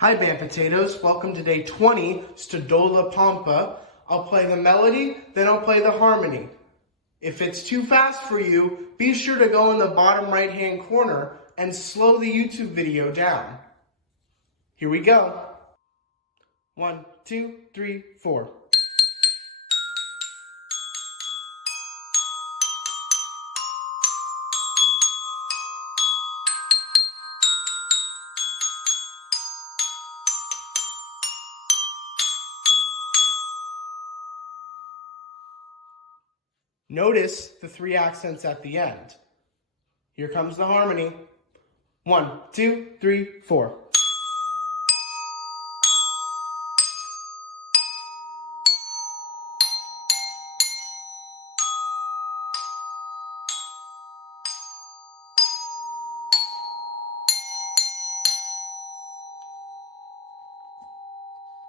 Hi band potatoes, welcome to day 20, Stodola Pumpa. I'll play the melody, then I'll play the harmony. If it's too fast for you, be sure to go in the bottom right hand corner and slow the YouTube video down. Here we go. 1, 2, 3, 4. Notice the 3 accents at the end. Here comes the harmony. 1, 2, 3, 4.